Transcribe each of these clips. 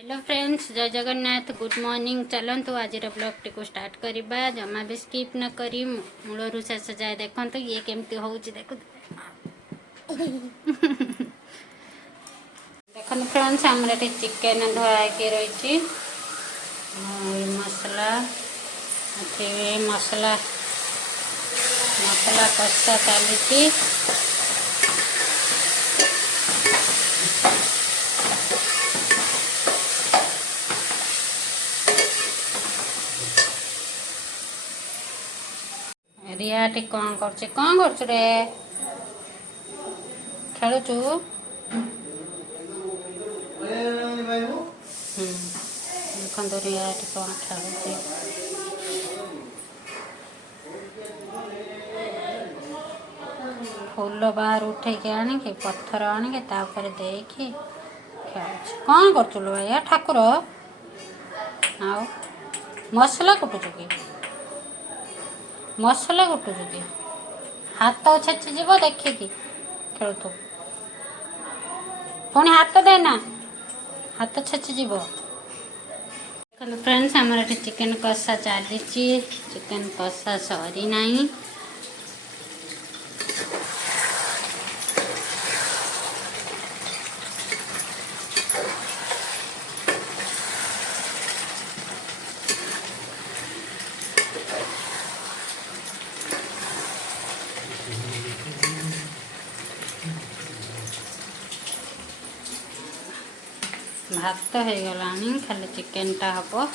Hello friends, जय Jagannath, good morning. चलतु आज ब्लॉग टी को स्टार्ट करवा। जमा भी स्किप न करी मूलरू शेष जाए देखो ये केमती हो देखो देखो फ्रेंड्स, आमर ये चिकेन धोआई रही मसला मसला मसला कषा चली रिया टी कौन कर रे खेलुचु देखो रिया टी कौन खेलुची फूल बाहर उठे के आनिके पत्थर आनिके तापर देखी खेलुची। कौन कर भैया ठाकुर आओ मसला कुटुचु कि मसला कुटुचु कि हाथ छेची जीव देखिकी खेलुथु पुणी हाथ देना हाथ छेची जीव। फ्रेंड्स आमर ये चिकेन कषा चली चिकेन कषा सरी नहीं भात तो हो गलानी खाली चिकेन टा हम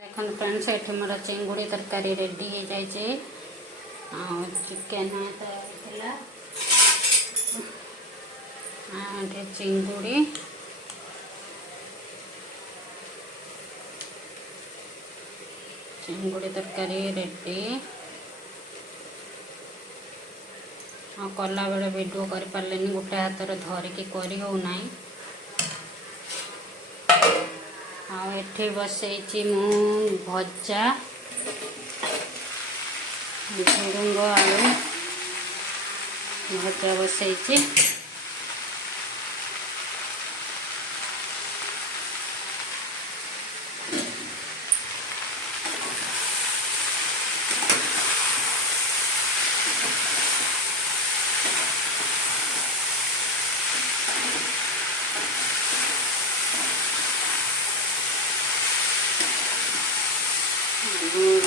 देखो फ्रेंड्स ये मोर चिंगुड़ी तरकारी रेडी हो जाए चिकेन चिंगुड़ी चिंगुड़ी तरकारी रेडी कला बेले वीडियो कर पारे गोटे हाथ धरिकी करी हो नहीं एठी बसई मु भजा झुडुंग आलू भजा बसई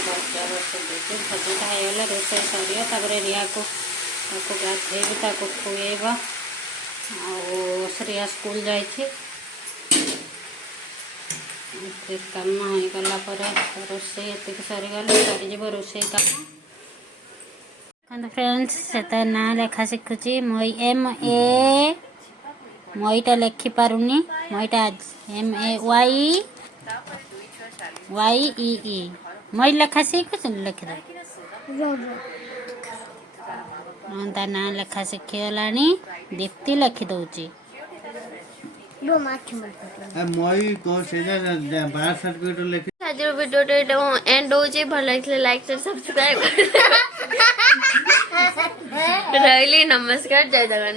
भजा बसई भजा होगा रोसे सर रिया को गाधेबी खुएब रिया स्कूल जाइए कम हो गला रोसे ये सरीगला सरीज रोसे काम फ्रेंड्स से ना लेखा शिखुची मई एम ए मईटा लिखि पारुनी मईटा एम ए वाई वाई ई ई मई लेखा शिखुच लिखिद ता ना लेखा शिखीगला दीप्ति लिखि दौची आज वीडियो एंड हो भल लगे लाइक सब्सक्राइब रही। नमस्कार, जय जगन्नाथ।